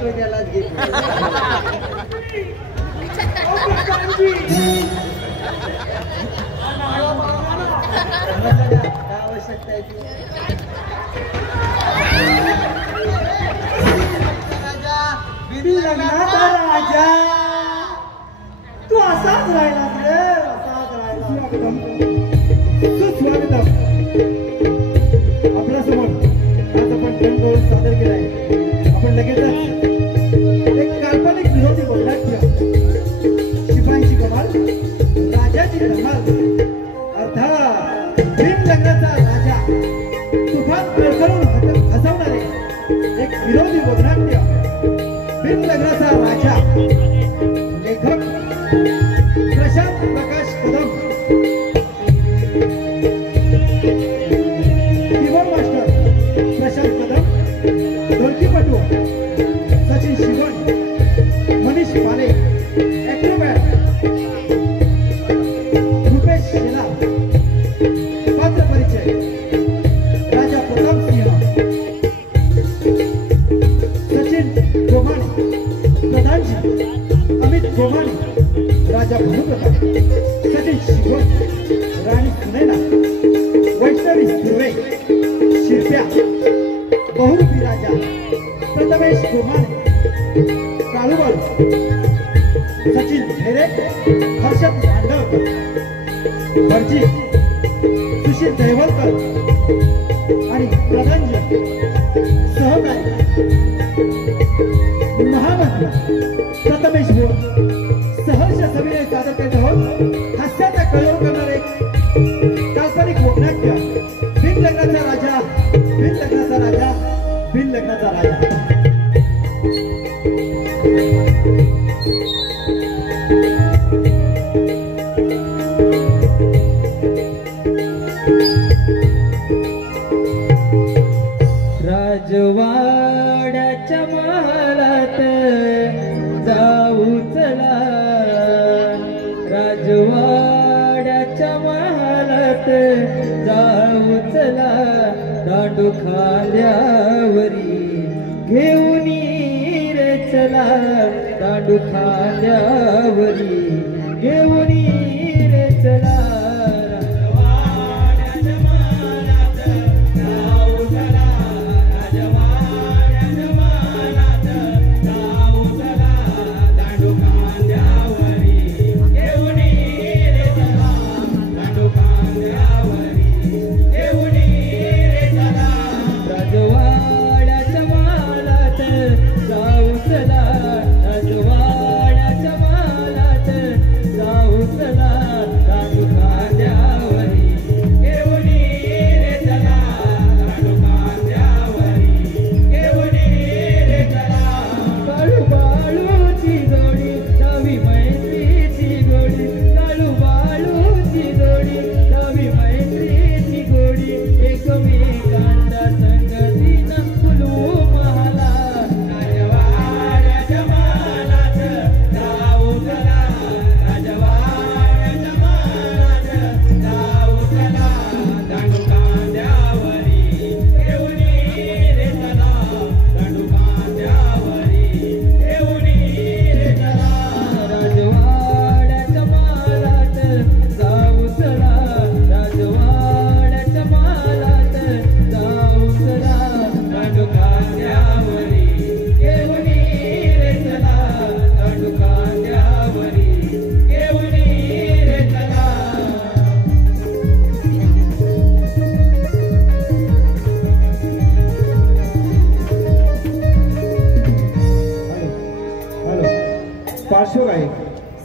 तो त्यालाच घेतो. काय आवश्यकता आहे ती? लग्नाचा राजा तू असाच राहिला रे, असाच राहिला. सुस्वागतम. आपल्या समोर आज आपण गणगौर सादर केलाय. आपण लगेचच एक काल्पनिक विनोदी बोलनाट्य शिपायांची कमाल, राजाची धमाल, अर्थात बिन लग्नाचा राजा तुफान कळकळून हसवणारे एक विनोदी बोलनाट्य बिन लग्नाचा राजा. लेखक प्रशांत प्रकाश कदम, कीबोर्ड मास्टर प्रशांत कदम, ढोलकीपटू सचिन शिवण, मनीष पाले, ॲक्रोबॅट रुपेश शेला. पात्र परिचय राजा प्रताप सिंह, सचिन गोमाणे प्रधानजी, अमित गोमाणे राजा भानुप्रताप, सचिन शिवण, राणी सुनैना, वैष्णवी सुर्वे, शिरप्या, बहुरूपी राजा प्रथमेश गोमाणे, काळूबाळू, सचिन धेरे, हर्षद भांडवकर, भरजी, सुशील दैवलकर आणि प्रधानजी सहकारी महामंत्री प्रथमेश भोर सहर्ष सविनय सादर करीत आहोत. हास्याचा कळवळ करणारे काल्पनिक लोकनाट्य बिन लग्नाचा राजा, बिन लग्नाचा राजा, बिन लग्नाचा राजा. राजवाड्याच्या महालात जाऊ चला, राजवाड्याच्या महालात जाऊ चला, दांडू खांद्यावरी घेऊन रे चला, दांडू खांद्यावरी घेऊन रे चला.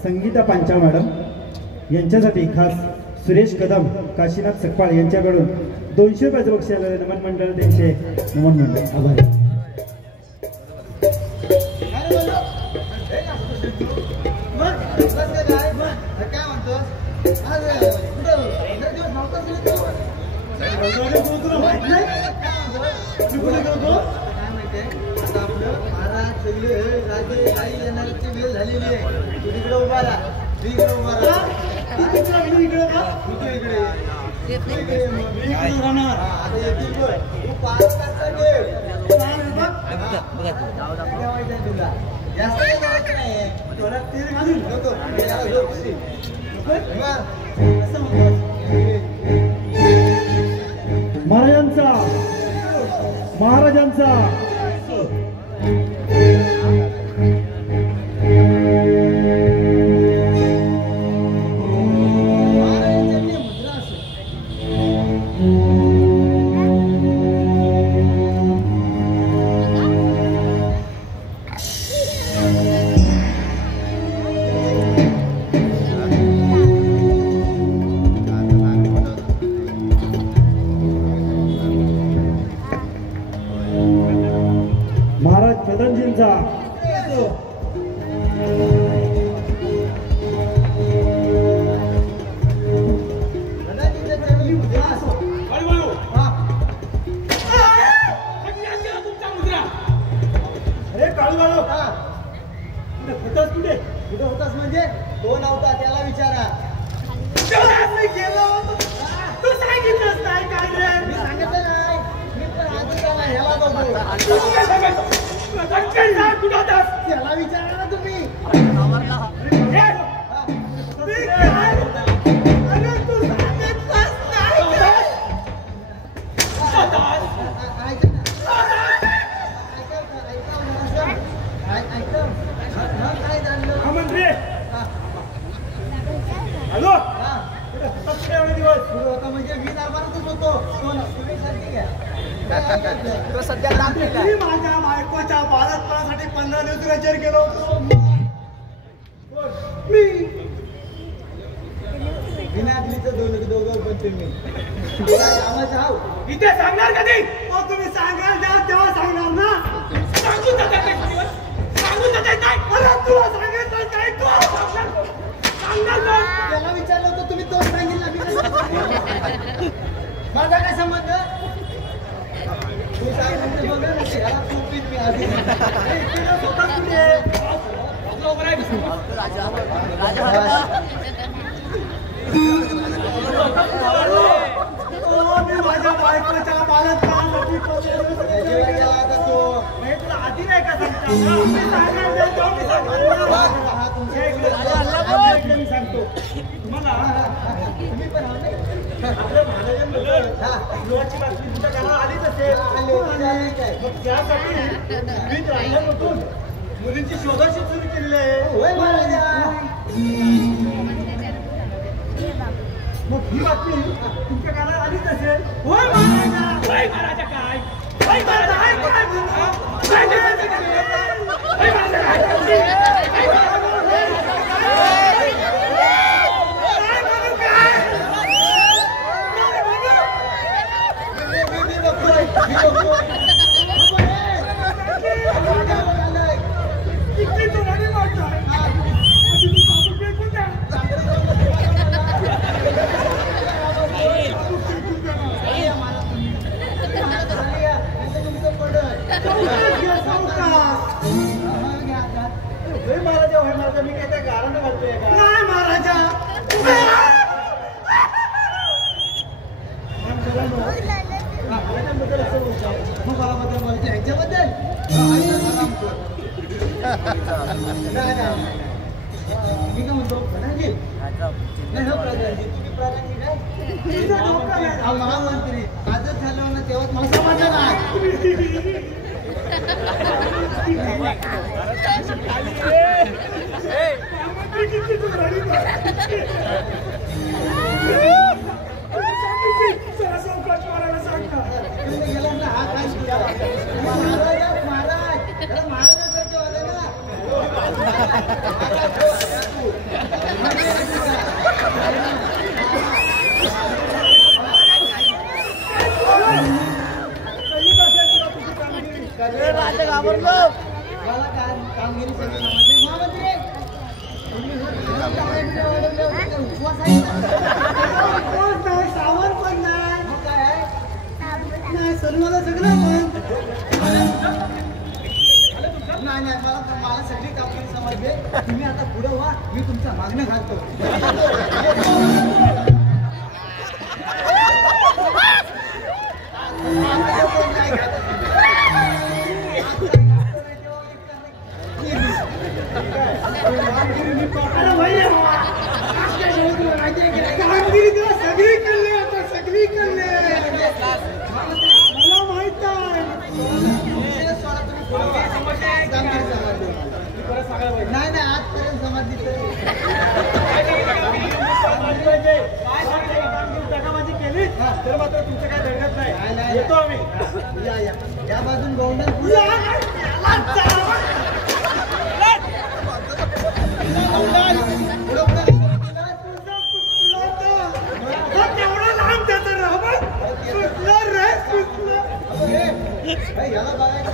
संगीता पांचाळ मॅडम यांच्यासाठी खास सुरेश कदम, काशीनाथ सकपाळ यांच्याकडून 200 रुपयाचं बक्षीस आलेलं नमन मंडळ, त्यांचे नमन मंडळ आभारी. जास्त नाही थोडा तेल घालून नको महाराजांचा महाराजांचा महाराज कदमजींचा अरे काळू बाळू कुठं कुठे कुठं होतास म्हणजे तो नव्हता त्याला विचारा तू सांगितलंच नाही काय रे मी सांगितलं नाही मी पण आधी त्याला ह्याला त्याला विचारा ना तुम्ही मंत्री हॅलो दिवस होता म्हणजे मी दरबारातच होतो तो सध्या लागलेला मी माझ्या बायकोच्या बाळातपणासाठी 15 दिवस रजेवर गेलो होतो मी विनाग्नीचं दोघं बनते मी इथे सांगणार कधी मग तुम्ही सांगाल द्या तेव्हा सांगणार ना सांगून तुला सांगितलं काय तू सांगणार त्याला विचारलं होतं तुम्ही तो सांगितलं माझा काय संबंध तू सांगितलं बघ ना त्याला खूप मी आधी स्वतः कुठे मी माझ्या बायकोच्या पालक आधी नाही का सांगतो तुम्हाला तुम्ही पण आपल्या महाराजांची बातमी तुमच्या कानावर आलीच असेल मग त्यासाठी मी राहिल्यामधून मुलींची शोधाशी सुरू केलेली आहे मग ही बातमी तुमच्या कानावर आलीच असेल होय महाराजा काय महाराजा मी काय त्या गारानं घालतोय का नाही महाराजा महाराजांबद्दल असं बोलतो मग बाबाबद्दल बोलतो ह्याच्याबद्दल मी काय म्हणतो प्रधानजी नाही हो प्रधानजी तुम्ही प्रधानजी काय महामंत्री आजच झालं ना तेव्हाच मला समजलं नाही महाराजांसारखे होते ना घाबरलो मला कामगिरी सगळी समजली महामंत्री उपवास नाही सावर पण नाही मग काय नाही सर्वाला सगळं पण नाही मला सगळी कामगिरी समजली तुम्ही आता पुढे व्हा मी तुमच्या मागणं घालतो नाही तर मात्र तुमचं काय धडकत नाही. येतो आम्ही. या बाजून गोंडल तेवढा लांब त्याचा याला बघायचं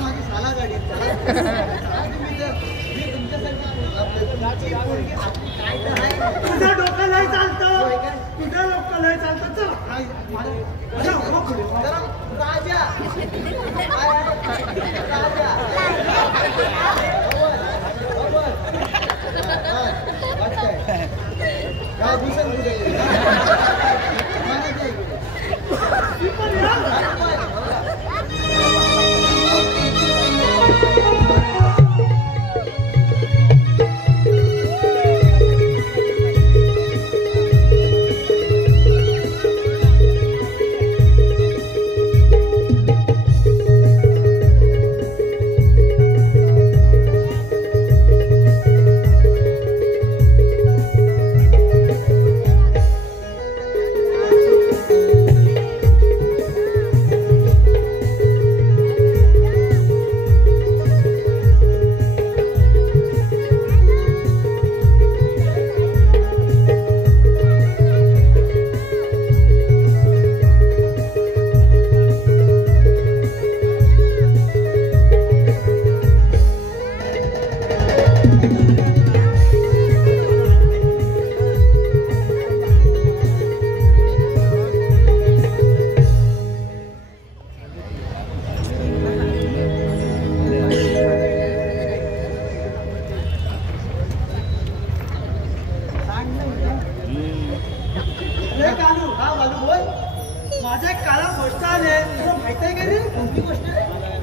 माझी साला गाडी तुझ्या डोकं नाही चालतं. तुझ्या डोकं नाही चालतं. राजा काय दिवसात माझ्या एक काळा गोष्ट आले. तुला माहित आहे का रे? कोणती गोष्ट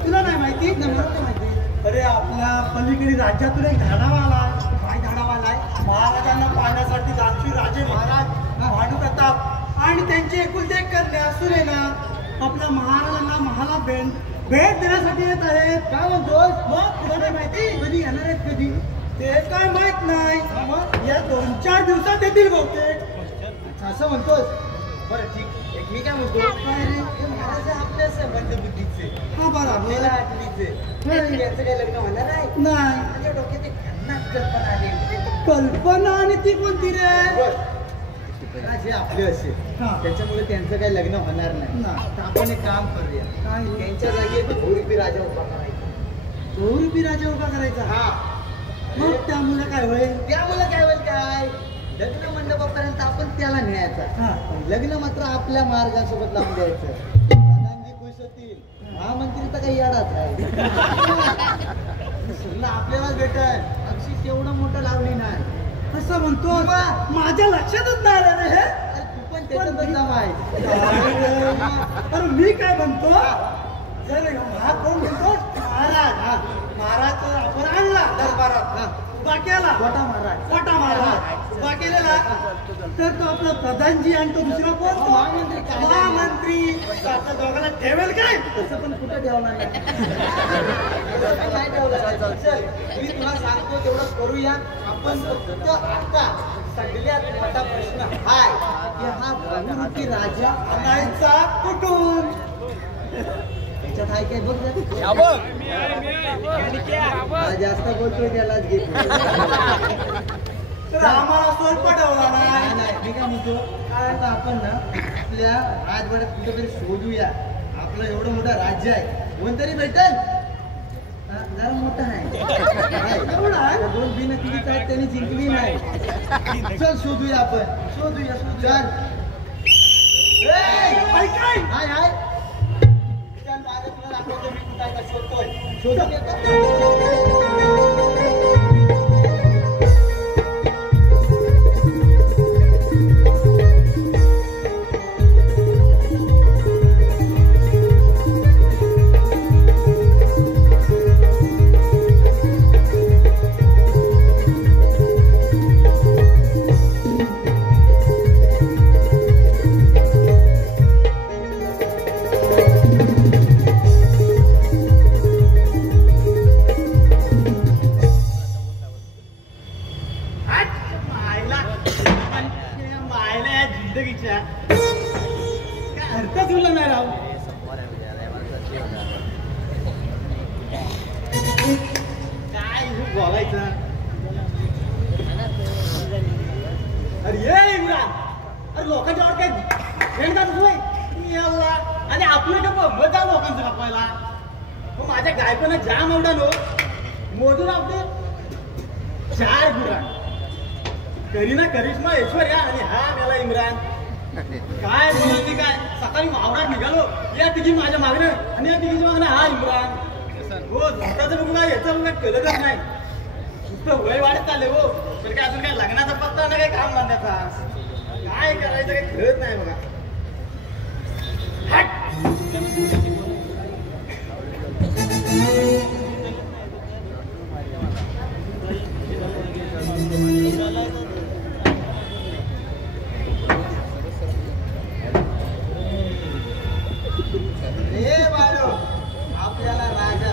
तुला नाही माहिती? माहिती. अरे आपल्या पलीकडे राज्यातून एक धाडावा आला. काय धाडावा आलाय? महाराजांना पाहण्यासाठी जानशी राजे महाराज भांडू प्रताप आणि त्यांची एकुलते एक कन्या सुनेना आपल्या महाराजांना महाला भेट देण्यासाठी येत आहेत. काय म्हणतोस? मग तुला नाही माहिती? कधी येणार आहेत? कधी? ते काय माहित नाही. या 2-4 दिवसात येतील बहुतेक. असं म्हणतोस? बरं ठीक. एक मी काय म्हणतो, काय रे, हे महाराज आपल्या संबंध बुद्धीचे, हा बरोबर आपल्याला आठवीचे, यांचं काही लग्न होणार आहे? नाही. माझ्या डोक्यात एक भन्नाट कल्पना आली. कल्पना आणि ती कोणती रे? जे आपले असेल त्याच्यामुळे त्यांचं काही लग्न होणार नाही. तर आपण एक काम करूया, त्यांच्या जागी बहुरूपी राजा उभा करायचा. बहुरूपी राजा उभा करायचा? हा. मग त्यामुळे काय होईल? त्यामुळे काय होईल? काय लग्न मंडपापर्यंत आपण त्याला न्यायचा, लग्न मात्र आपल्या मार्गासोबत लावून द्यायचं. प्रधानजी खुश होतील, महामंत्री तर काही याडाच आहे. आपल्याला भेटल. अक्षी तेवढं मोठं लावली नाही. असं म्हणतो? माझ्या लक्षातच नाही आलं रे हे. तू पण त्याच्यातच जमा आहे. अरे मी काय म्हणतो, जर हा कोण म्हणतो महाराज, महाराज आपण आणला दरबारात, उभा केला मोठा महाराज, मोठा महाराज उभा केलेला, तर तो आपला प्रधानजी आणि तो दुसरा कोण? महामंत्री. महामंत्री आता दोघांना ठेवेल काय? तसं पण कुठं ठेवणार नाही. चल मी तुला सांगतो तेवढं करूया आपण. फक्त आता सगळ्यात मोठा प्रश्न हाय की हा बहुरूपी राजा आणायचा कुठून? त्याच्यात हाय काय बघ. जास्त बोलतोय त्यालाच घे. तर आम्हाला सोय पटवला नाही. मी काय म्हणतो, काय आता आपण ना आपल्या राजवाड्यात कुठेतरी शोधूया. आपलं एवढं मोठं राज्य आहे, कोणतरी भेटेल. जरा मोठा आहे, एवढा आहे. 2 बिनतिकीच आहेत, त्यांनी जिंकली नाही. चल शोधूया आपण. शोधूया. चल. हाय चल, माझं तुला दाखवतो मी कुठं आता शोधतोय. शोधून येतो. बोलायचं. अरे ये इम्रान, अरे लोकांच्या वर काय भेट होय मी यावला आणि आपलं का मजा लोकांचं कापायला. मग माझ्या गायकानं जाम आवडा नो मोजून आपले 4 गुरा करीना करिश्मा ऐश्वर्या आणि हा मेला इम्रान. काय बोलत काय सकाळी वावरात निघालो या तिघी माझ्या मागणं आणि या तिघीच्या मागणं हा इम्रान. हो स्वतःच बघूला याचं बघा कळतच नाही. नुसतं वय वाढत चालले हो तर काय अजून काय लग्नाचा पत्ता ना काय काम बांधायचा काय करायचं काही कळत नाही बघा. हट आपल्याला राजा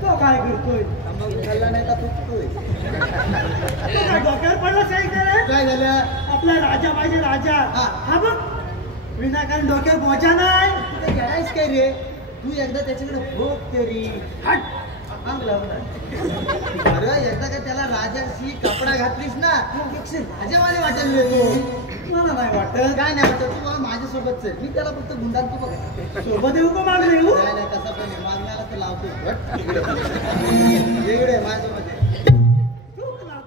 तो काय करतोय नाही का तुटतोय डोक्यावर पडलं काय झालं. आपला राजा पाहिजे राजा. हा बघ विनाकारण डोक्यावर बोजा नाही घ्यायच काय रे. तू एकदा त्याच्याकडे बघ तरी. हट अरे एकदा का त्याला राजाशी कपडा घातलीस ना राजावाले वाटेल येतो. मला नाही वाटत काय नाही वाटत. तू मला माझ्यासोबत चल मी त्याला फक्त गुंडात तू बघ सोबत येऊ का मागणे येऊ नाही नाही तसं पण नाही मागण्याला तर लावतो वेगळे माझ्यासोबत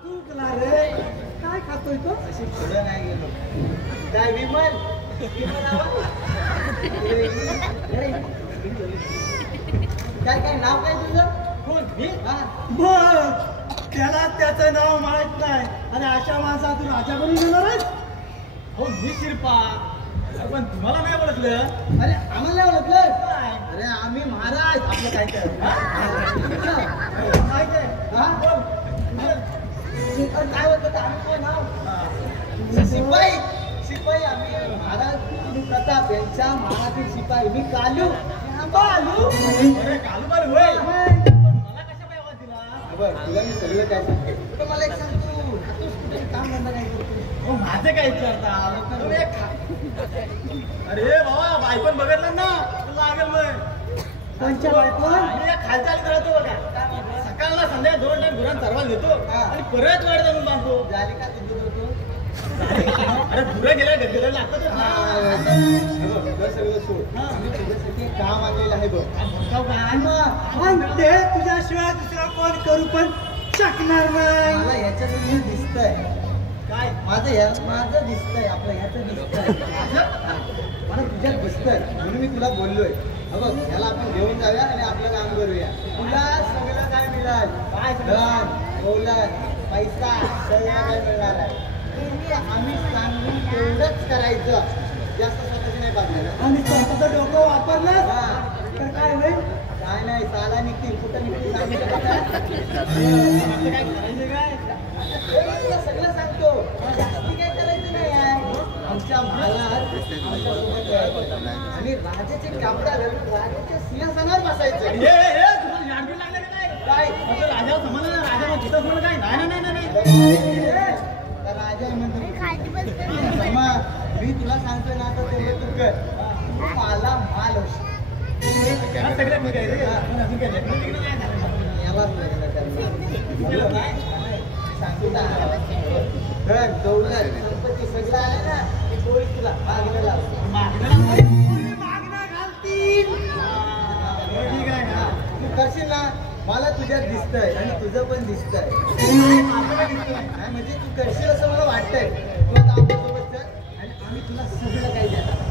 चुकला रे. काय खातोय तो अशी पुढे नाही गेलो काय विमल काय काय नाव काय तुझं कोण मी बघ त्याला त्याचं नाव माहित नाही आणि अशा माणसा तू राजा बनून घेणार आहेस. हो मी शिरपा पण तुम्हाला नाही ओळखलं. अरे आम्हाला नाही ओळखलं. अरे आम्ही महाराज आपलं काय काय काय होतं आम्ही कोण नाव शिपाई शिपाई आम्ही महाराज प्रताप यांच्या महाराष्ट्र शिपाई. मी कालू कालू अरे कालू बाल होय मला कशा पाय आवाज दिला. बरं तुला मी सगळं काय सांगतो. मला एक सांग तू काम धंदा काय करतो. हो माझे काय विचारता. अरे बाबा बायकोन बघितलं ना लागेल मग कोणच्या बायकोन खालच्या आलीत राहतो बघा. सकाळला संध्याकाळी 2 टाइम घुरान चरवायला देतो आणि परत वाढ जाऊन बांधतो. झाली का तुझं होतो. अरे पुढे गेल्या गेलं लागतं सगळं सोड. तुझ्यासाठी काम आलेलं आहे बघ ते तुझ्याशिवाय दुसरा कोण करू पण शकणार नाही. मला ह्याच्यात दिसतंय काय माझं दिसतंय आपलं ह्याचं दिसतंय मला तुझ्यात दिसतंय म्हणून मी तुला बोललोय. बघ ह्याला आपण घेऊन जाऊया आणि आपलं काम करूया. तुला सगळं काय मिळाल काय धन दौलत पैसा सगळं काय मिळणार आहे. आम्ही सांगून तेवढंच करायचं जास्त स्वतःची नाही पाहिजे. आणि स्वतःचं डोकं वापरलं तर काय होईल काय नाही साला निघतील कुठं निघतील काय करायचं काय सगळं सांगतो. जास्ती काय करायचं नाही आहे. आमच्या महालात आणि राजाचे कापडा घालून राजाच्या सिंहासनावर बसायचं. काय राजा समजलं राजा तिथं म्हणलं काय नाही नाही राजा म्हणतो मी तुला सांगतोय ना तर तेवढं तू कर मला माल सांगतो ना धन दौलत संपत्ती सगळं आलं ना ते पोळी तुला मागण्याला घालतील. तू करशील ना मला तुझ्यात दिसतंय आणि तुझं पण दिसतंय म्हणजे तू करशील असं मला वाटतंय. तू आता आमच्यासोबत चल आणि आम्ही तुला सगळं काही देणार.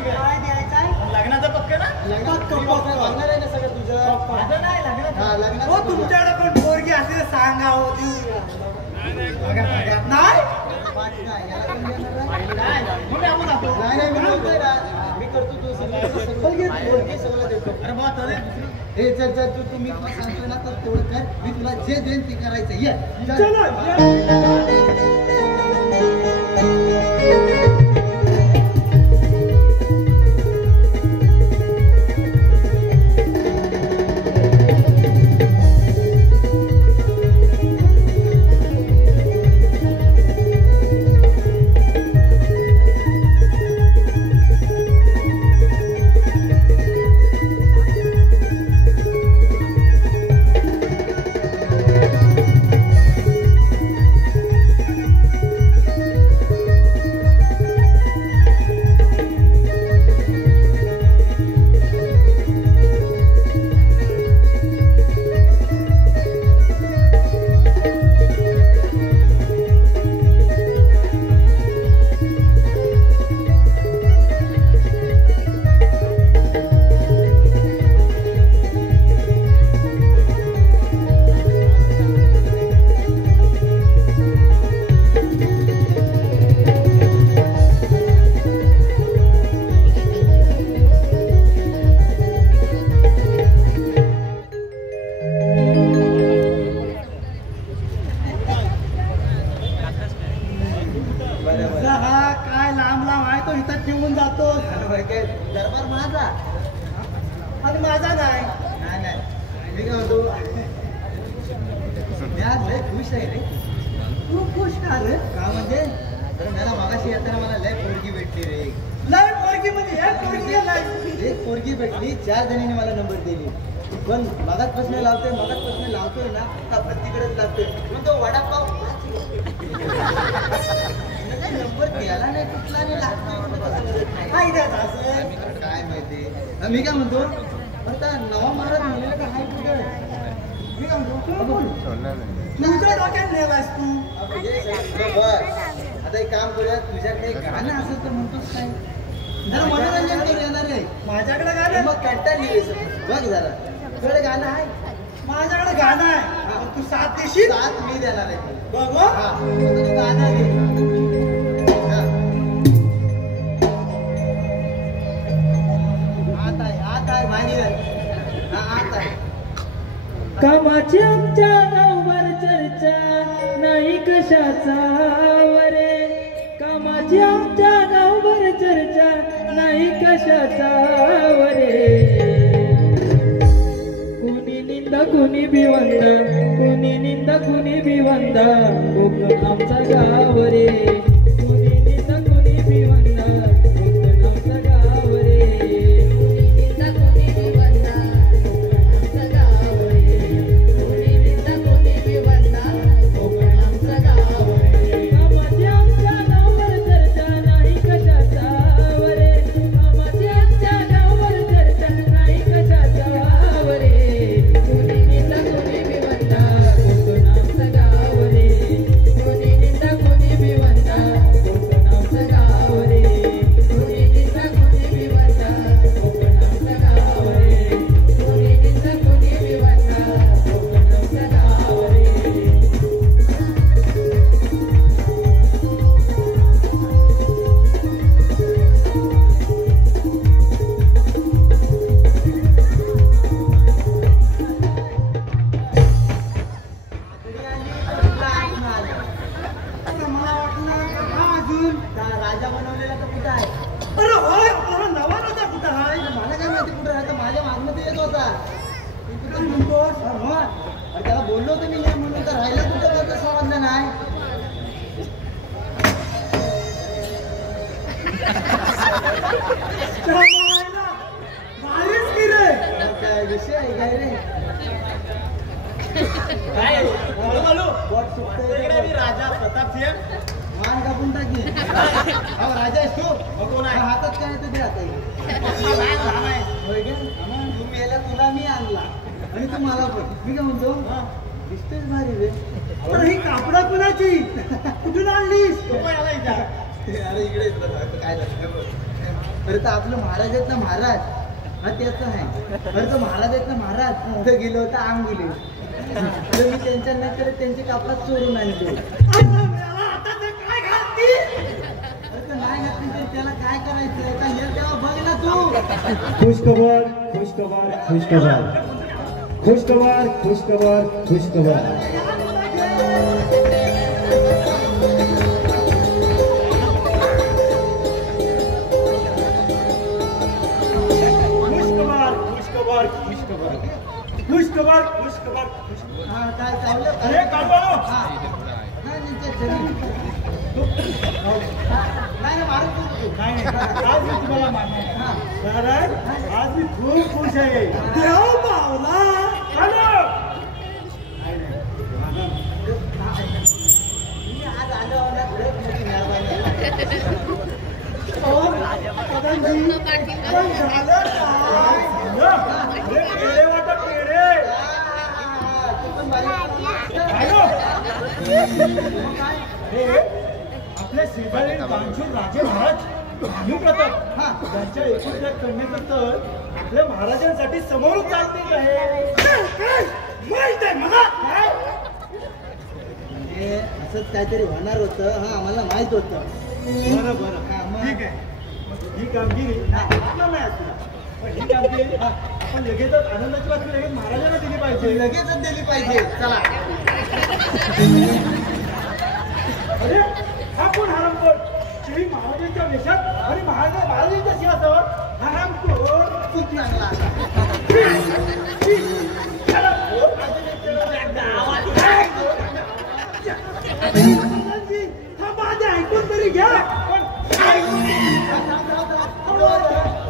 काय द्यायचं लग्नाचं पक्क ना लग्नात आहे ना सगळं तुझं लग्न तुमच्याकडे पण पोरगी असेल सांगा नाही मी करतो तू सगळं देतो. हे जर तू तुम्ही सांगतोय ना तर तेवढं कर. मी तुला जे देईन ते करायचं. ये मी आज लय खुश आहे रे. तू खुश का रे? का म्हणजे तर मला मगाशी येताना मला लय पोरगी भेटली रे. लय पोरगी म्हणजे एक पोरगी आहे. एक पोरगी भेटली, 4 जणींनी मला नंबर दिली. पण मगाचपासून लावतोय ना का भरतीकडेच लागतोय. मग तो वडापाव नंबर द्यायला नाही कुठला नाही लागतोय. काय माहिती. मी काय म्हणतो आता नवा महाराज म्हणलेला का हाय कुठं. मी काय म्हणतो तुझ्या डोक्यात नेलास तू. बस आता एक काम करूया. तुझ्याकडे गाणं असेल तर म्हणतोस काय. जरा मनोरंजन करू येणार आहे. माझ्याकडे गाणं मग कंटाळली बघ जरा. तुझ्याकडे गाणं आहे. माझ्याकडे गाणं आहे. तू साथ देशील. साथ मी देणार आहे. बघ हा तू गाणं घे. आता आहे भांडी आता आहे. कामाची आमच्या गावभर चर्चा नाही कशाचा वरे. कामाची आमच्या गावभर चर्चा नाही कशाचा वरे. कुणी निंदा कुणी भिवंदा, कुणी निंदा कुणी भिवंदा, कोकण आमचा गाव रे. कुणी निंदा कुणी भिवंदा, कोकण आमचा गाव रे. राजा बनवलेला तर कुठं आहे. अरे होय आपला नवा राजा कुठं आहे. मला काय माहिती कुठं राहतं. माझ्या मागणं ते येत होता. कुठं म्हणतोस. अरे त्याला बोललो होतो मी म्हणून तर राहिला कुठं त्याचं समजलं नाही. भारीच की रे. काय विषय आहे काय रे. राजा प्रताप सिंह मान कापून टाकी. राजा आहेस तू. कोण आहे. हातात काय आहे ते दे आता. होय का. तुम्ही याला तुला मी आणला आणि तू मला पण. मी काय म्हणतो दिसतेच भारी रे. अरे ही कापडा कुणाची कुठून आणलीस. अरे इकडे काय झालं. अरे तर आपलं महाराज आहेत ना महाराज. हा त्याच आहे. अरे तो महाराज आहेत ना महाराज तर गेलो होता आंबोली. मी त्यांच्या नाही करत त्यांचे कापडा चोरून आणले. आता ते काय घालती. अरे नाही घातली तर त्याला काय करायचं आता हे तेव्हा बघ ना तू. खुशखबर खुशखबर खुशखबर खुशखबर खुशखबर खुशखबर. खुशखबर खुशखबर. हा काय चावलं. अरे काढवा. हा नाही नाही मारून तू. नाही आज मी तुम्हाला मानणार. आज मी खूप खुश आहे. देव मावला. मी आज आलो मोठी मेहरबानी. आपले शेजारी बांचूर राजे महाराज भानू प्रताप त्यांच्या एकुलत्या कन्येचं तर आपल्या महाराजांसाठी समोर चालतील आहे. माहित आहे मला. म्हणजे असंच काहीतरी होणार होतं. हा आम्हाला माहित होतं. बरं बरं ठीक आहे. ही कामगिरी आपल्याला नाही असणार. पण ही कामगिरी आपण लगेचच आनंदाची बातमी लगेच महाराजांना दिली पाहिजे. लगेचच दिली पाहिजे. चला. अरे हा कोण हरामखोर. श्री महाराजांच्या वेशात आणि महाराजांच्या सिंहासनावर हरामखोर. खूप चांगला. हरामखोर. घ्या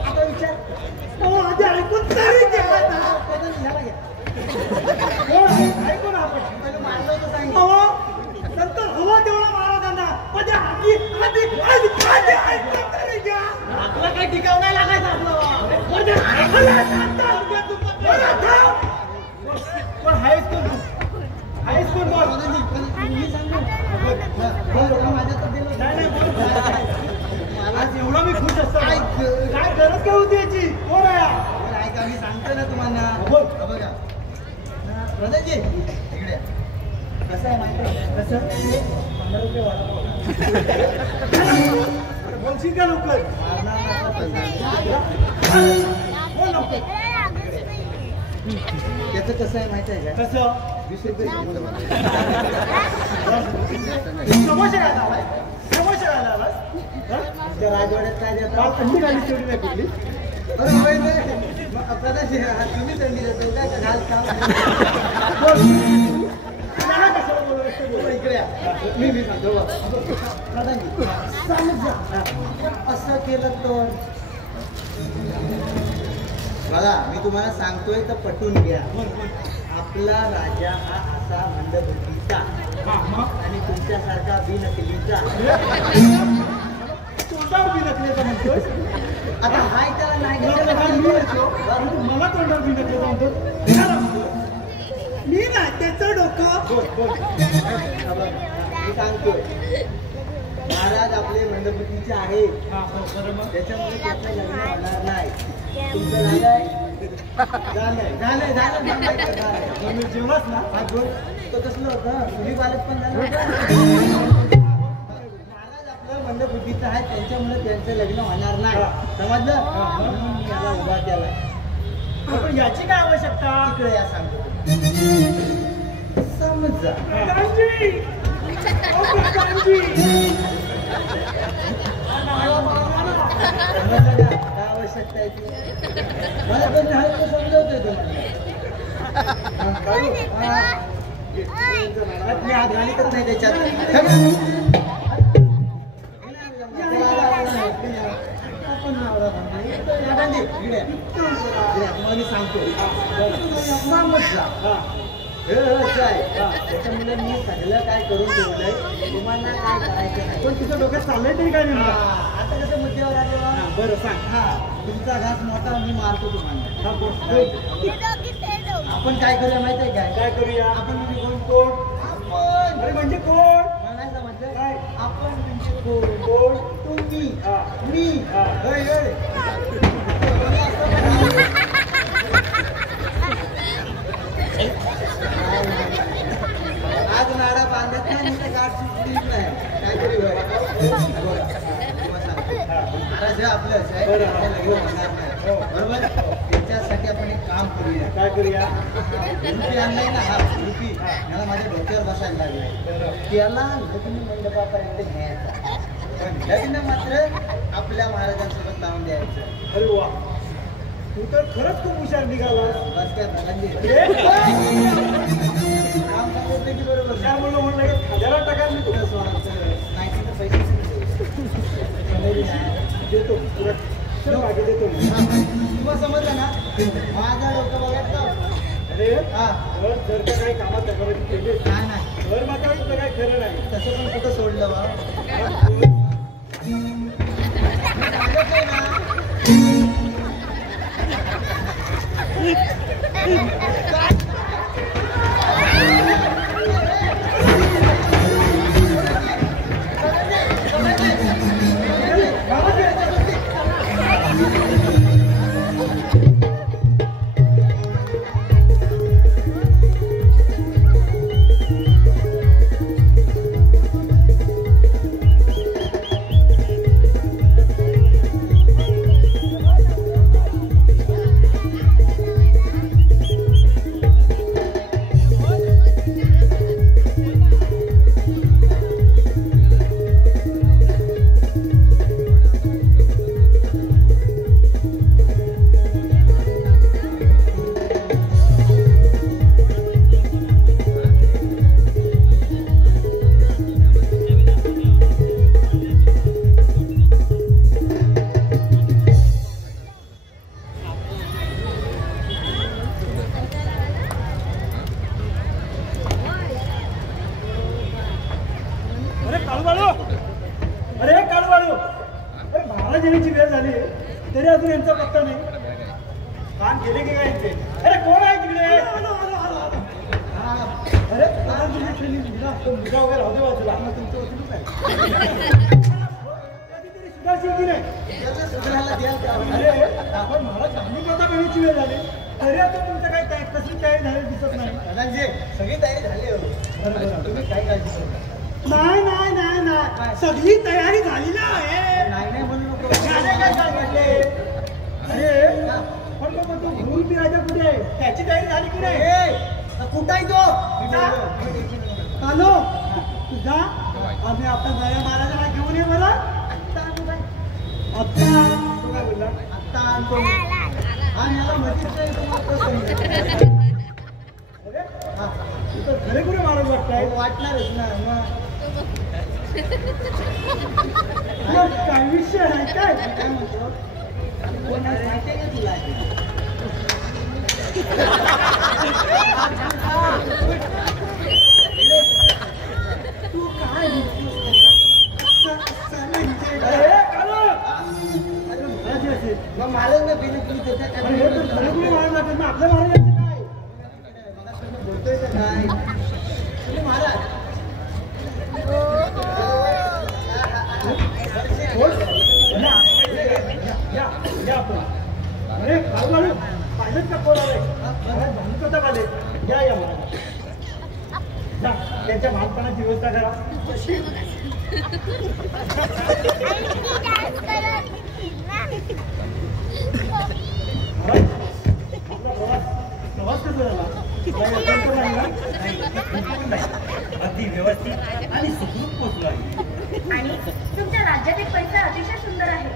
आता विचार आधी ऐकून तरी घ्या ऐकून आपण मारलं होतं सांगितलं नंतर हवा तेवढा मारा त्यांना म्हणजे आधी आधी आधी आधी ऐकून तरी घ्या आपलं काही टिकाव नाही लागायचं आपलं पण हायस्कूल हायस्कूल बोल मी सांगू माझ्याकडे दिलं नाही नाही बोल आज एवढा मी खुश असतो काय गरज काय होती याची कोण आहे ऐका मी सांगतो ना तुम्हाला बोल. बघा प्रधानजी इकडे कसं आहे माहिती आहे कसं 15 रुपये वाढवतो बोलशील का लवकर बोल लवकर त्याचं कसं आहे माहिती आहे का कसं 20 रुपये समोसे काय झालाय समोसे काय झालाय त्या राजवाड्यात काय काल देतात थंडी गाडी तेवढी नाही कुठली बरं होय नाही. मग प्रधानजी तुम्ही थंडी देतो काय का घाल काम त्याला कशाला बोलायचं बोल इकडे या. मी सांगतो बघ. प्रधानजी सांगत जा आपण असं केलं तर बघा मी तुम्हाला सांगतोय तर पटून घ्या आपला राजा हा असा मंदबुद्धीचा आणि तुमच्यासारखा बिनकलीचा तोंडावर बी नकलेचं म्हणतोय आता हाय त्याला नाही मला तोंडावर बी नकलेचं म्हणतो मी ना त्याचं डोकं बोल बोल मी सांगतोय महाराज आपले मंदबुद्धीचे आहेत त्याच्यामुळे त्याचं लग्न होणार नाही तुमचं झालंय झालंय मी जेवलाच ना हा गोड तो कसलं होतं मुली बालक पण झालं होतं. महाराज आपलं मंदबुद्धीचं आहे त्यांच्यामुळे त्यांचं लग्न होणार नाही समजलं म्हणून मी याला उभा केलाय पण याची काय आवश्यकता इकडे या सांगतो समजा प्रधानजी! ओ प्रधानजी! समजलं का? काय आवश्यकता आहे ती मला पण नाही तो समजवतोय तुम्हाला मी हात घालीतच नाही त्याच्यात तुम्हाला मी सांगतो समजला त्याच्यामुळे मी सगळं काय करून ठेवलंय तुम्हाला काय करायचं नाही पण तुझ्या डोक्यात चाललंय तरी काय नेमकं? आता कसं मुद्द्यावर आले बा? बरं सांग हा तुमचा घास मोठा मी मारतो तुम्हाला हा, बोल. आपण काय करूया माहिती आहे काय काय करूया आपण म्हणजे कोण आपण अरे म्हणजे कोण मला नाही समजलं काय? आपण म्हणजे कोण कोण तुम्ही हा. मी हा. होय, होय. आज नाडा बांधत नाही म्हणजे गाठ सुटली नाही काहीतरी होय. महाराज हे आपलंच आहे बरं. आपलं लग्न होणार नाही. बरोबर त्याच्यासाठी आपण एक काम करूया काय करूया रुपी आणलाय ना हा रुपी मला माझ्या डोक्यावर बसायला लागलाय त्याला लग्न मंडपापर्यंत न्यायचा पण लग्न मात्र आपल्या महाराजांसोबत लावून द्यायचं अरे वा तू तर खरंच खूप हुशार निघालास बस काय प्रधानजी ए, काम सांगितलं की बरोबर काय म्हणलं म्हणलं की हजारात टाकायला मी थोडं सोडायचं नाही तर पैसे देतो तुला चल मागे देतो मी. तुम्हाला समजलं ना माझा डोकं बघायचं अरे हा घर जर का काही कामात तक्रारी केली नाही नाही घर मात्र काही खरं नाही तसं पण कुठं सोडलं बा बाळू अरे महाराज येण्याची वेळ झाली तरी अजून यांचा पत्ता नाही. काम केले की काय यांचे? अरे कोण आहे तिकडे? अरे मुलगा वगैरे राहू दे बाजूला. तुमचं वकीलच आहे कधीतरी सुधारशील की नाही? अरे आपण महाराज आम्ही कथा घेण्याची वेळ झाली तरी आता तुमचं काही कसली तयारी झाली दिसत नाही. दादांजी सगळी तयारी झाली हो. तुम्ही काय काळजी करू नका. नाही नाही नाही नाही सगळी तयारी झाली आहे. नाही नाही म्हणू नको. काय सांगितले? अरे पण मग तो गुरुपी राजा कुठे आहे? त्याची तयारी झाली की नाही? कुठं आहे तो? हॅलो तुझा आम्ही आपल्या नव्या महाराजाला घेऊन ये मला. आत्ता तू काय बोलला? आत्ता आणतो आणि याला मध्येच नाही तुम्हाला अरे तुझं खरे कुठे महाराज वाटताय? वाटणारच ना मग काय विषय आहे काय? काय म्हणतो कोण आहे माहिती आहे का तुला? तू काय मग महाराज ना बिल तुम्ही त्याच्या खरे कुठे महाराज वाटत ना आपल्या महाराजांचं काय? बोलतोय का काय तुम्ही महाराज या आपण अरे काळू पाहिजेच का कोण आले कथा आले या महाराज जा त्यांच्या बालपणाची व्यवस्था करा. प्रवास कसा झाला? अगदी व्यवस्थित आणि सुखरूप पोहोचलो आहे. आणि तुमच्या राज्यात एक पैसा अतिशय सुंदर आहे.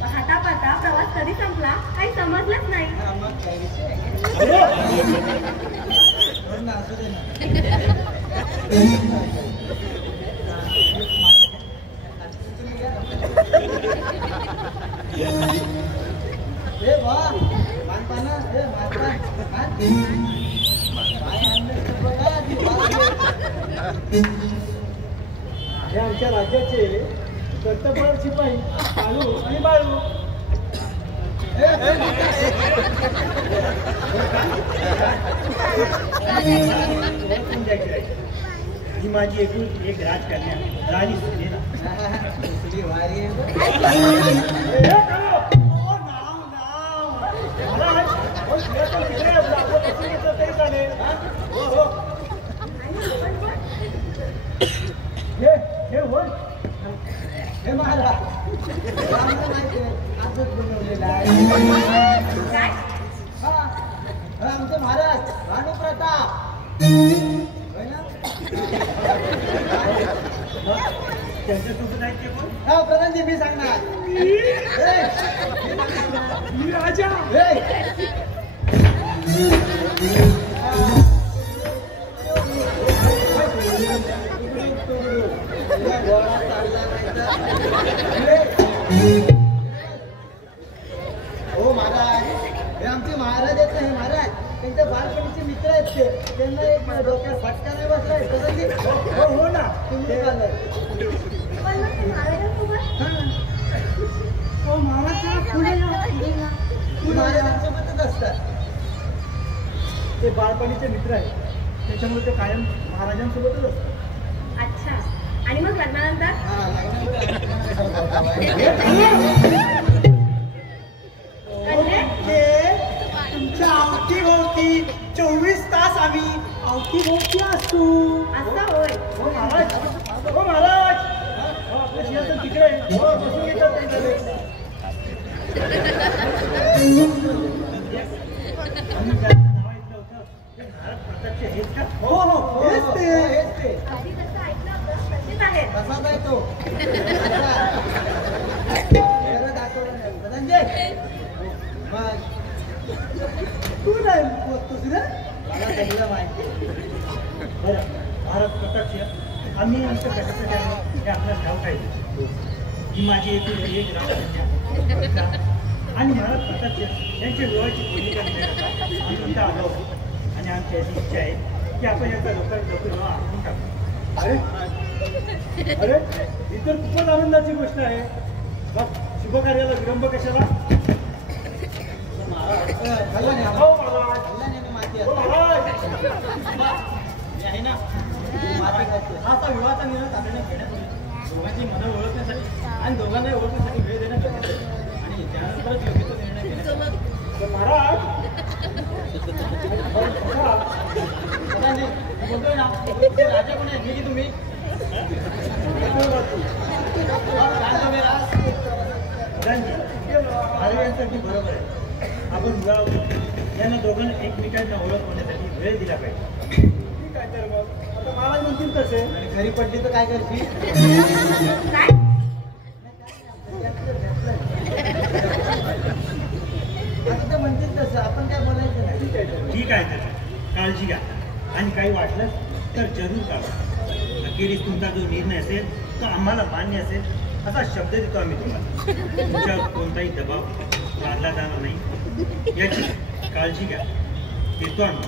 पाहता पाहता प्रवास कधी संपला काही समजलंच नाही. मग काय विषय असू दे ना. हे वा मानपाना हे मानपा हे आमच्या राज्याचे कर्तव्य शिपाई काळू आणि बाळू. ही माझी एकूण एक राजकन्या राणी सुनेना. दुसरी वारी हे महाराज आजच बनवलेला आहे. काय? हा आमचे महाराज राणू प्रताप त्यांच्यासोबत आहेत ते कोण? हा प्रधानजी मी सांगणार. मी राजा हो महाराज हे आमचे महाराज आहेत ना. हे महाराज त्यांच्या बालपणीचे मित्र आहेत ते. त्यांना एक डोक्यात फटका नाही बसलाय प्रधानजी. हो ना तुम्ही झालंय पण मग ते महाराजांसोबत? महाराजांसोबतच असतात. ते बालपणीचे मित्र आहेत त्याच्यामुळे ते कायम महाराजांसोबतच असतात. अच्छा. आणि मग लग्नानंतर? म्हणजे? तुमच्या अवतीभोवती 24 तास आम्ही अवतीभोवती असतो. असं होय. हो महाराज हो महाराज आपलं सिंहासन तिकडे आहे. हो बसून येतात त्यांच्याकडे. आम्ही ज्यांचं नाव ऐकलं होतं ते भारत प्रतापचे आहेत का? हो हो हेच ते. हेच ते आधी जसं ऐकलं होतं तसेच आहेत. कसाच आहे तो. खरं दाखवलं नाही प्रधानजी. मग तू नाही बोलतोस रे. मला सगळं माहिती आहे. बरं भारत प्रतापचे आम्ही आमचं कशासाठी आलो हे आपल्याला ठाऊक आहे. ही माझी एकूण एक राजकन्या आणि महाराज प्रतापचे यांच्या विवाहाची भूमिका घेण्याकरता आम्ही इथं आलो आहोत. आणि आमची अशी इच्छा आहे की आपण याचा लवकरात लवकर विवाह आखून टाकू. अरे अरे ही तर खूपच आनंदाची गोष्ट आहे. मग शुभ कार्याला विलंब कशाला? खाल्ला नाही हो महाराज. खाल्ला नाही ना माती हो आता. महाराज. मी आहे ना माती खाते. हा असा विवाहाचा निर्णय तातडीने घेण्यात येईल. दोघांची मनं ओळखण्यासाठी आणि दोघांनाही ओळखण्यासाठी वेळ देण्यात येईल आणि त्यानंतरच योग्य तो निर्णय घेण्यात येईल. महाराज. सदांनी, मी बोलतोय ना ते राजा कोण आहे मी की तुम्ही? महाराजांसाठी बरोबर आहे. आपण मुळावर यांना दोघांना एकमेकांना ओळख होण्यासाठी वेळ दिला पाहिजे. ठीक आहे तर मग आता महाराज म्हणतील तसे. आणि घरी पडली तर काय करशील? काय आता तर म्हणतील तसं आपण काय बोलायचं नाही. ठीक आहे तर काळजी घ्या आणि काही वाटलं तर जरूर करा. अखेरीस तुमचा जो निर्णय असेल तो आम्हाला मान्य असेल असा शब्द देतो आम्ही तुम्हाला. तुमच्यावर कोणताही दबाव लादला जाणार नाही याची काळजी घ्या. येतो आम्ही.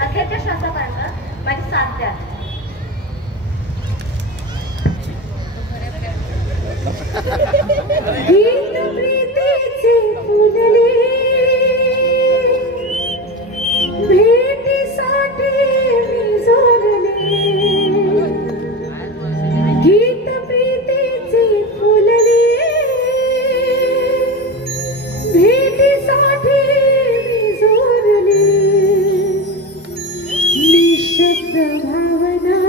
अखेरच्या श्वासापर्यंत माझी साथ द्या. गीत प्रीतीचे फुलले भेटीसाठी मी जोडले. गीत प्रीतीचे फुलले भेटीसाठी मी जोडले. निशब्द भावना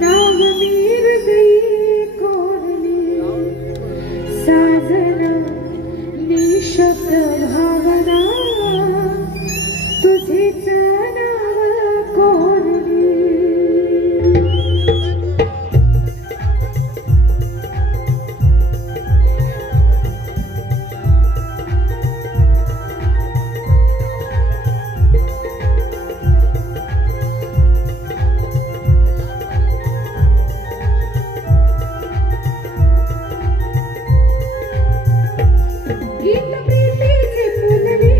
नाव मी हृदयी कोरले. साजना निशब्द भावना तुझेच नाव कोरले. गीत प्रीतीचे फुलले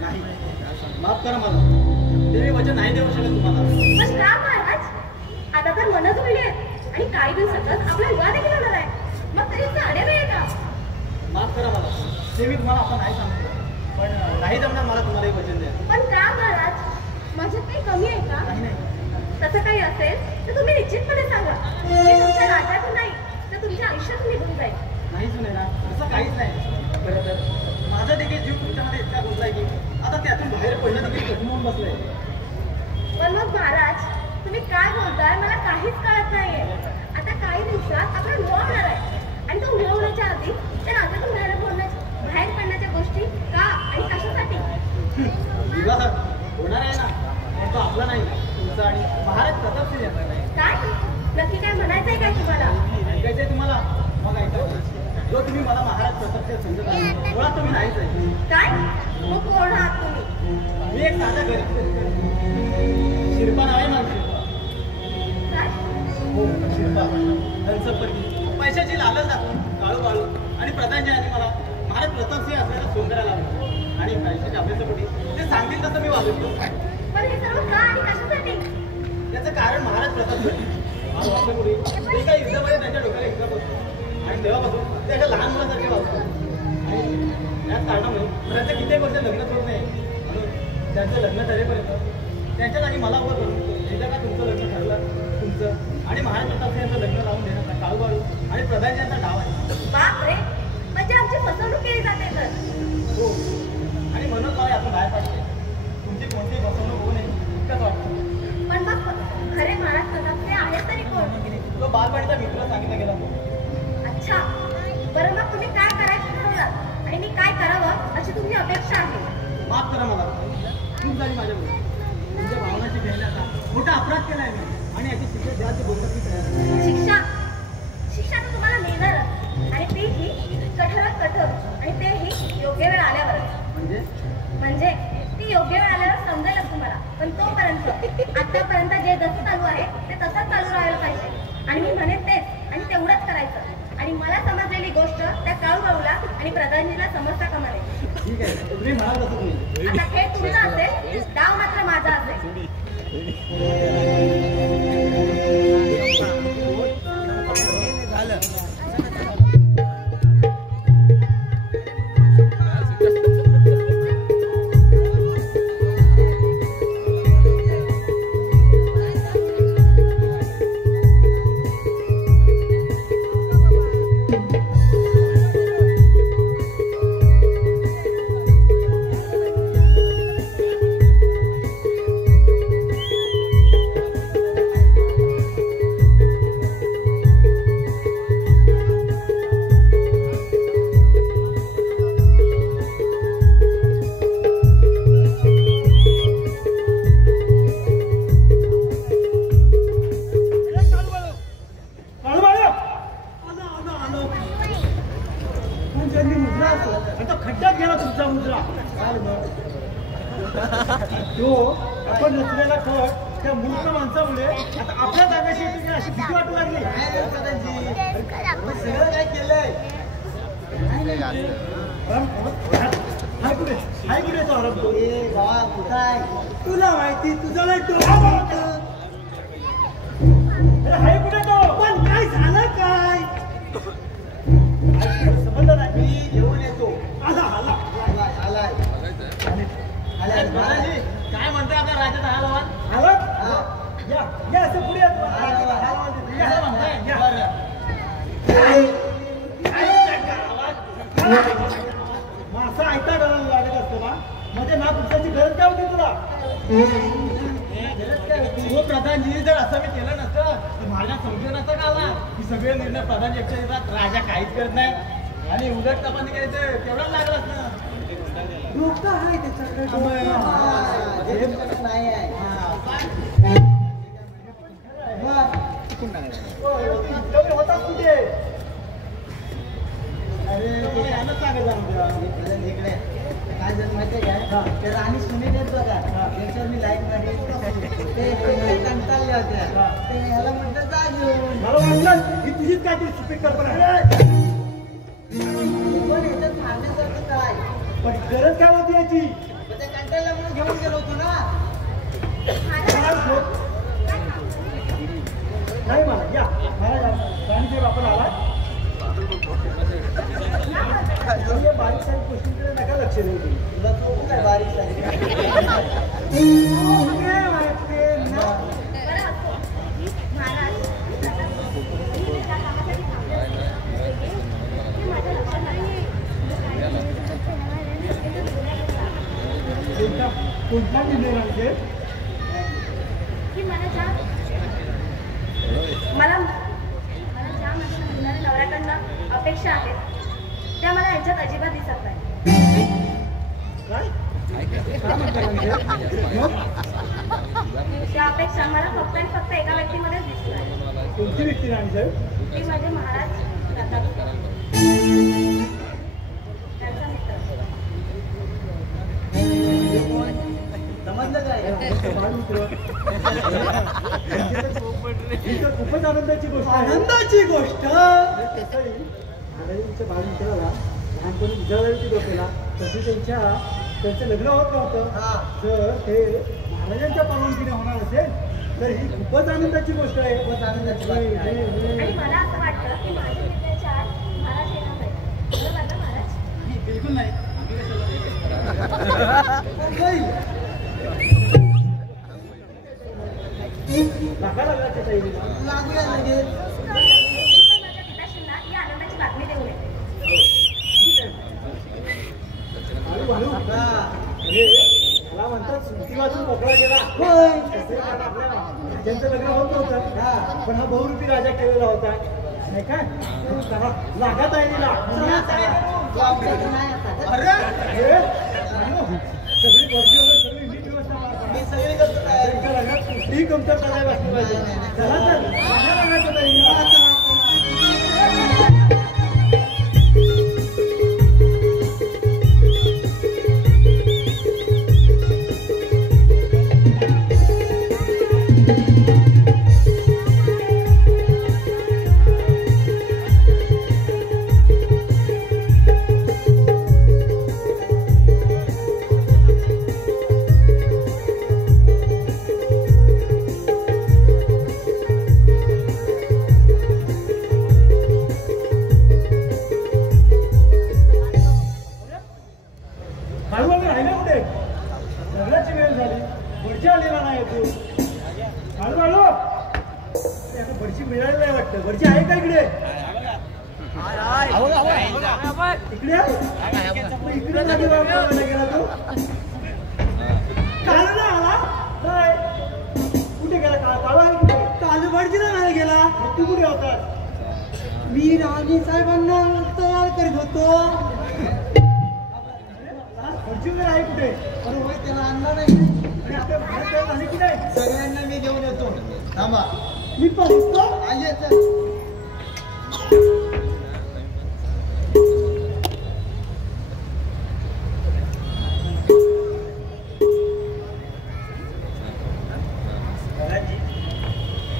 नाही, माफ करा मला, ते मी वचन नाही देऊ शकत तुम्हाला. पण का महाराज? आता तर मन जुळली आहेत आणि काही दिवसातच आपला विवाह देखील होणार आहे. मग तरी साडे वेळ का? माफ करा मला, ते मी तुम्हाला आता नाही सांगतो, पण नाही जमणार मला तुम्हाला हे वचन द्या. पण का महाराज? माझ्यात काही कमी आहे का? नाही नाही, तसं काही असेल तर तुम्ही निश्चितपणे सांगा. मी तुमच्या राज्यातून नाही तर तुमच्या आयुष्यात निघून जाईल. नाही सुनेना, असं काहीच नाही. खरं तर माझा देखील जीव तुमच्यामध्ये इतका गुंतलाय की आता त्यातून बाहेर पडणं देखील कठीण होऊन बसलंय. पण मग महाराज, तुम्ही काय बोलताय मला काहीच कळत नाहीये. आता काही दिवसात आपला विवाह होणार आहे आणि तो विवाह होण्याच्या आधी त्या राज्यातून बाहेर पडण्याच्या गोष्टी का आणि कशासाठी? विवाह होणार आहे ना, पण तो आपला नाही, तुमचा आणि महाराज प्रतापसिंह यांचा नाही. काय नक्की काय म्हणायचंय काय तुम्हाला? ऐकायचंय तुम्हाला? मग ऐका. जो तुम्ही मला महाराज प्रतापसिंह समजत आहे मुळात तुम्ही नाहीच आहे. काय? मग कोण आहात तुम्ही? मी एक साधा गरीब शिरपा नाव आहे माझं. काय? हो, शिरपा धनसंपत्ती पैशाची लालच दाखवून काळू काळू आणि प्रधानजींनी मला महाराज प्रतापसिंह असलेला सोंगरा लावला आणि पैशाच्या अभ्यासापोटी ते सांगतील तसं मी वागवतो. पण हे सर्व का आणि कशासाठी? याचं कारण महाराज प्रतापसिंह आज वाचल्यापुढे ते काही युद्धामध्ये त्यांच्या डोक्याला इतका बसतो आणि तेव्हापासून ते अशा लहान मुलासारखे वाचतात आणि याच कारणामुळे त्यांचं कित्येक वर्ष लग्न होत नाही म्हणून त्यांचं लग्न ठरेपर्यंत त्यांच्या जागी मला उभं करून एकदा का तुमचं लग्न ठरलं तुमचं आणि महाराज प्रतापसिंह यांचं लग्न लावून देण्याचा काळूबाळू आणि प्रधानजी यांचा डाव आहे. बाप रे, म्हणजे आमची फसवणूक केली जाते तर. हो, आणि म्हणून मला यातून बाहेर पाडते. तुमची कोणतीही फसवणूक होऊ नये इतकंच वाटतं. पण मग खरे महाराज प्रतापसिंह आहेत तरी कोण? तो बालपणीचा मित्र सांगितलं गेला तो. अच्छा, बरं मग तुम्ही काय करायचं ठरवलं आणि मी काय करावं अशी तुमची अपेक्षा आहे? माफ करा मला, चूक झाली माझ्याकडून. तुमच्या भावनाची घेण्याचा मोठा अपराध केलाय मी आणि याची शिक्षा द्यायची बोलतात की तयार आहे. शिक्षा तर तुम्हाला मिळणारच आणि तीही कठोरात कठोर आणि तेही योग्य वेळ आल्यावर. म्हणजे ती योग्य वेळ आल्यावर समजेलच तुम्हाला. पण तोपर्यंत आतापर्यंत जे जसं चालू आहे ते तसंच चालू राहायला पाहिजे आणि मी म्हणेन तेच आणि तेवढंच करायचं. आणि मला समजलेली गोष्ट त्या काळूबाळूला आणि प्रधानजीला समजता कामा नये. ठीक आहे, तुम्ही म्हणाल तसं तुम्ही. आता खेळ तुमचा असेल, डाव मात्र माझा असेल. तो आपण रचलेला खट त्या मूर्ख माणसामुळे आता आपल्या जागाशी येतो अशी भीती वाटू लागली. सगळं काय केलंय? हाय कुठे तो आरंभ ए गावा कुठं आहे? तुला माहिती तुझा नाही तो. अरे हाय कुठे तो? पण काय झालं काय? संबंध नाही. मी घेऊन येतो. आला आला आलाय प्रधानजी काय म्हणते आपल्या राज्यात हालवाल? आलात? या असं पुढे येतो. कसं म्हणताय? मासा ऐकता करायला लागत असतो ना, म्हणजे ना पुढच्याची गरज काय होती तुला? हो प्रधानजी, जर असं मी केलं नसतं तर माझ्या समजून नसतं का आला की सगळे निर्णय प्रधानजी एकटे येतात, राजा काहीच करत नाही आणि उलट तपासणी करायचं तेवढंच लागलं असतं. डोकं आहे त्याच्याकडे नाही आहे. होता कुठे? अरे यानंच सांगायचं आमचं. इकडे काय झालं माहितीये काय? ते राणी सुने देत बघा, त्याच्यावर मी लाईक मारली. ते कंटाळले होत्या, ते ह्याला म्हटलं जा घेऊन. मला वाटलं की तुझीच काहीतरी चुकीच कल्पना. पण ह्याच्यात मारण्यासारखं काय? पण गरज काय होती याची? म्हणजे गेलो होतो ना. नाही मला या महाराज राणीसाहेब आपण आला बारीक सारीक गोष्टींकडे नका लक्ष देऊ तुला तो काय बारीक सारीक कोणता निर्णय राहते की मला ज्या माझ्या नवऱ्याकडनं अपेक्षा आहेत त्या मला यांच्यात अजिबात दिसत नाही. त्या अपेक्षा मला फक्त आणि फक्त एका व्यक्तीमध्येच दिसतात. कोणती व्यक्ती राणी साहेब ती माझे महाराज त्यांचा मित्र. समजलं काय खूपच आनंदाची गोष्ट आहे. आनंदाची गोष्ट महाराजांच्या बाळमित्राला लहानपणी विजावरती डोकेला तशी त्यांचं लग्न होत नव्हतं. जर ते महाराजांच्या परवानगीने होणार असेल तर ही खूपच आनंदाची गोष्ट आहे. खूपच आनंदाची गोष्ट आहे. आणि मला असं वाटतं की माझ्या मित्राच्या आत महाराज येणार नाही. बरोबर ना महाराज? बिलकुल नाही. नका लागला ताई लागूया लगेच. माझ्या पिताश्रींना ही आनंदाची बातमी देऊन येते. मला म्हणतात सुट्टी वाचून मोकळा गेला. त्यांचं लग्न होत नव्हतं पण हा बहुरूपी राजा केलेला होता नाही का. लागत आहे तिला सगळी गर्दी वगैरे सगळी नीट व्यवस्था मी सगळी करतो तयारी. त्यांच्या लग्नात कुठलीही कमतरता नाही वाटली पाहिजे. चला तर लागायचं ताई. मी राणी साहेबांना तयार करीत होतो. आहे कुठे त्याला आणला नाही. सगळ्यांना मी घेऊन येतो. थांबा मी पाहतो.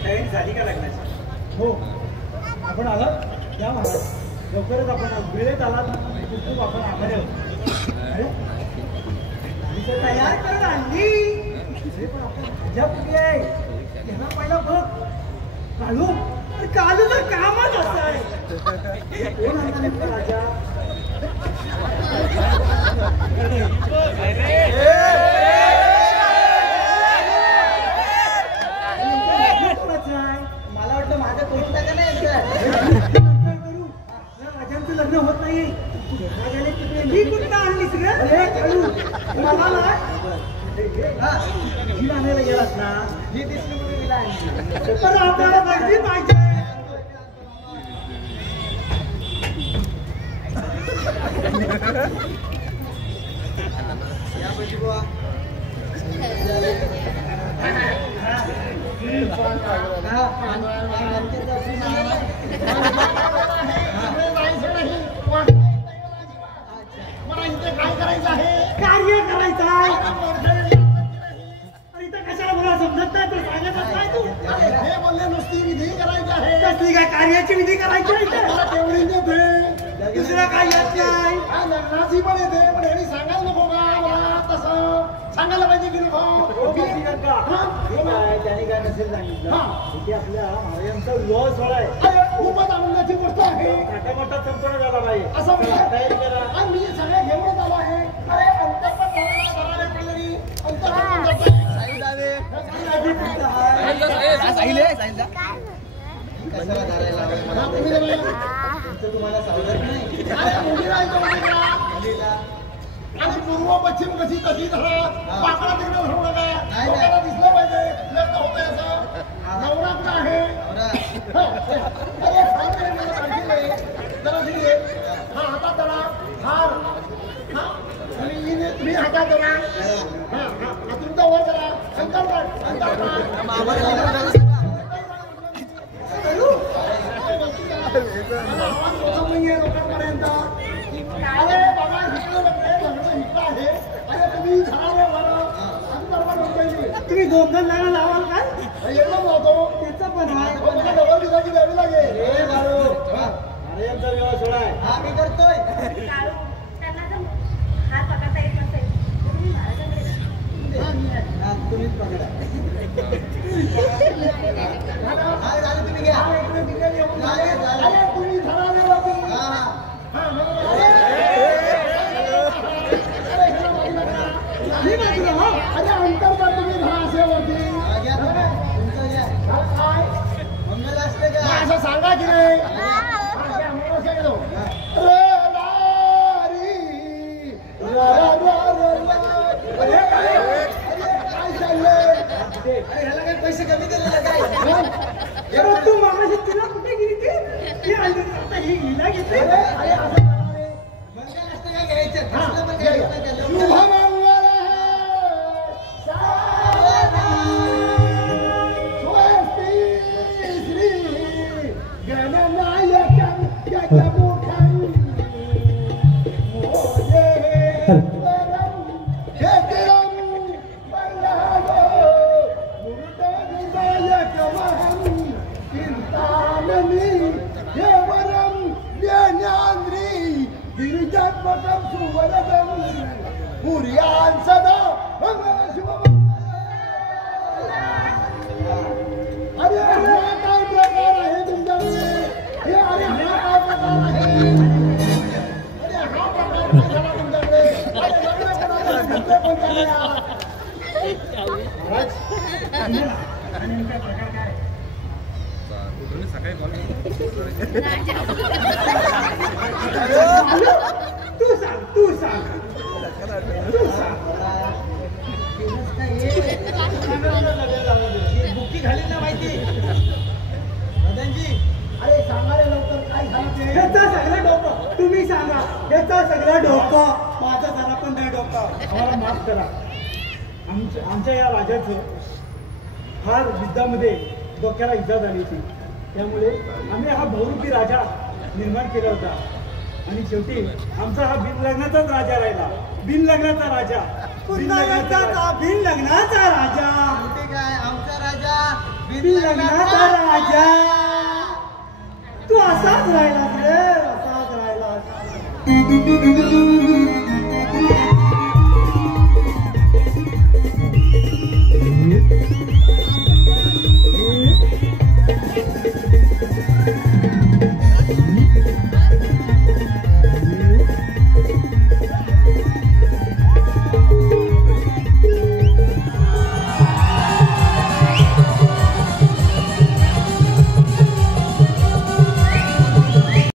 तयारी झाली का लग्नाची? हो आपण आलात या महाराज. लवकरच आपण वेळेत आलात. खूप आपण आभारी आहोत. तयार करून आणली. पण आपण भाजप आहे त्यांना पहिला बघ काढू. कालूचं कामच असं आहे. कोण आता नेमका राजा? मला वाटतं माझं करून टाका नाही राजांचं लग्न होत नाही. मी कुठं आणलीस रे? मला नाही. ही आणायला गेलास ना. ही दिसली म्हणून हिला आणली. पण आपल्याला माहिती पाहिजे. या पैकी बुवा. कार्य करायचं आहे. इथं कशाला मला समजत नाही तर सांगतच नाही तू. हे बोलले नुसती विधी करायची आहे. कसली काय कार्याची विधी करायची आहे इथे? तेवढी येते. दुसरं काय येत नाही. लग्नाची पण येते पण हे सांगायला नको का मला तसं सांगायला पाहिजे त्याने काय नसेल सांगितलं की आपल्या महाराजांचा विवाह सोहळा आहे. खूपच आनंदाची गोष्ट आहे. मोठा संपूर्ण झाला पाहिजे असं तयारी करा. आणि मी सगळ्या घेऊनच आलो आहे. अरे तुम्हाला सावधान नाही. आणि पूर्व पश्चिम कशी कशी धरा पाकडा तिकडे धरू नका. दिसलं पाहिजे लग्न होतंय असं. नवरा कुठं आहे? हा हातात धरा हार. तुम्ही हातात धरा. तुमचा वर करा. लोकांपर्यंत अरे बाबा हिकडं आहे. अरे तुम्ही तुम्ही 2-2 लावा लावाल काय? एकदम होतो त्याचं पण आहे. डबल दिवसाची द्यावी लागेल. अरे यांचा विवाह सोहळा आहे. हा मी करतोय. काळू, त्यांना जर हात पकडता येत नसेल तर तुम्ही महाराजांकडे जा. तुम्हीच पकडा. तुम्ही घ्या. तुम्ही अरे अंतर तुम्ही धरा असे वरती. मंगल असते का असं सांगा की नाही. पैसे कमी केलेलं काय. तू मामाशी तुला कुठे गेली ती ही हिला घेतली. मंगल असते का घ्यायचं. अरे हा काय प्रकार आहे तुमच्याकडे. हे अरे हा काय प्रकार आहे. अरे हा प्रकार झाला तुमच्याकडे. अरे लग्न कोणाला घेतलं पण त्याला. तू सांग बुक्की घाली ना माहिती. अरे सांगा रे लवकर काय झालं ते. याचं सगळं डोकं तुम्ही सांगा. याचं सगळं डोकं माझं जरा पण नाही डोकं. आम्हाला माफ करा. आमच्या या राजाचं फार युद्धामध्ये डोक्याला इजा झाली होती. त्यामुळे आम्ही हा बहुरूपी राजा निर्माण केला होता. आणि शेवटी आमचा हा बिनलग्नाचाच राजा राहिला. बिनलग्नाचा राजा. बिन लग्नाचा राजा. काय आमचा राजा बिन लग्नाचा राजा. तू असाच राहिलास रे. असाच राहिलास.